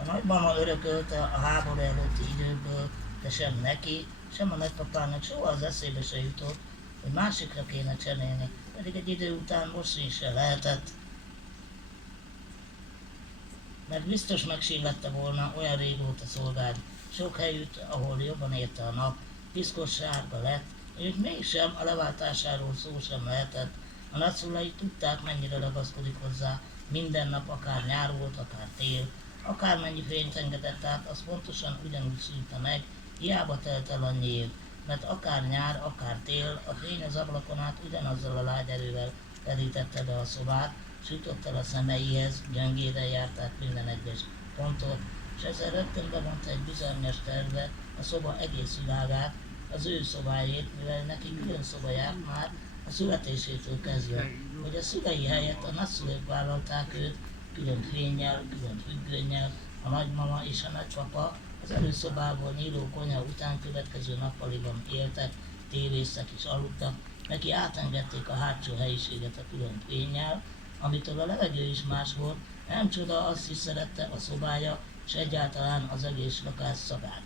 A nagymama örökölte a háború előtti időkből, de sem neki, sem a nagypapának soha az eszébe se jutott, hogy másikra kéne cserélni, pedig egy idő után most se lehetett. Mert biztos megsillette volna, olyan régóta szolgált, sok helyütt, ahol jobban érte a nap, piszkos sárga lett, és mégsem a leváltásáról szó sem lehetett. A nagyszülei tudták, mennyire ragaszkodik hozzá, minden nap, akár nyár volt, akár tél, akármennyi fényt engedett át, az pontosan ugyanúgy szűrte meg, hiába telt el annyi év, mert akár nyár, akár tél, a fény az ablakon át ugyanazzal a lágy erővel terítette be a szobát, sütött el a szemeihez, gyöngéden járták minden egyes pontot, és ezzel rögtön bemondta egy bizonyos tervbe a szoba egész világát, az ő szobájét, mivel neki külön szoba járt már a születésétől kezdve, hogy a szülei helyett a nagyszülők vállalták őt, külön fénnyel, külön függönnyel, a nagymama és a nagypapa az előszobából nyíló konyha után következő nappaliban éltek, tévéztek és aludtak, neki átengedték a hátsó helyiséget a külön fénnyel, amitől a levegő is más volt, nem csoda, azt is szerette a szobája, és egyáltalán az egész lakás szagát.